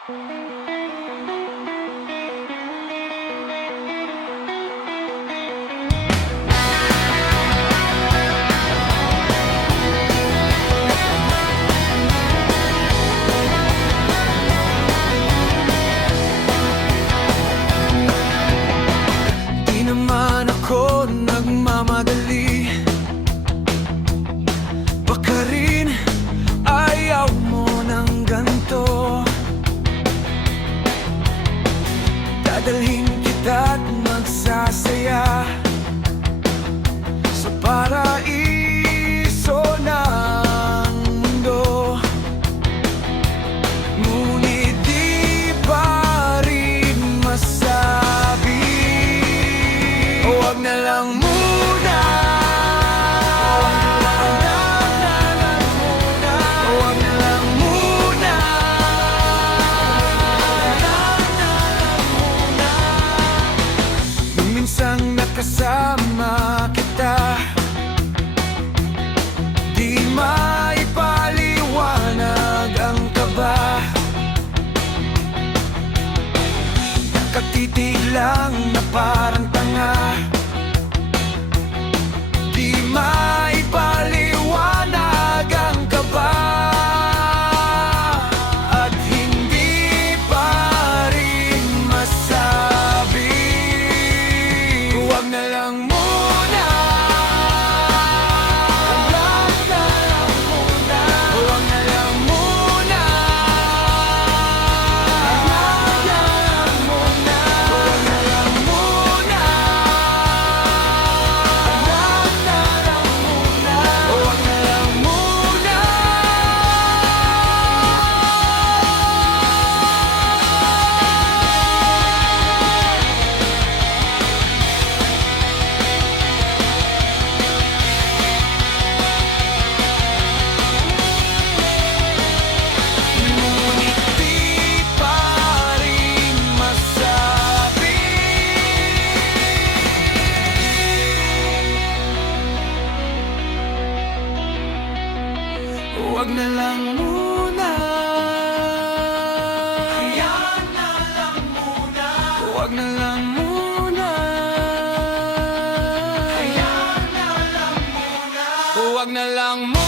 Di naman ako nagmamadali, baka rin ayaw mo ng ganito. Dadalhin kita't magsasaya sa paraiso ng mundo. Ngunit di pa rin masabi, huwag na lang muna. Huwag na lang muna. Nung minsang nakasama kita, di maipaliwanag ang kaba. Nakatitig lang na parang tanga, di maipaliwanag ang kaba. At hindi pa rin masabi, huwag na lang muna. Huwag na lang muna. Huwag na lang muna. Huwag na lang muna. Huwag na lang muna. Huwag na lang muna. Huwag na lang muna. Ngunit di pa rin masabi, huwag na lang muna. Hayaan na lang muna. Huwag na lang muna. Hayaan na lang muna. Huwag na lang muna.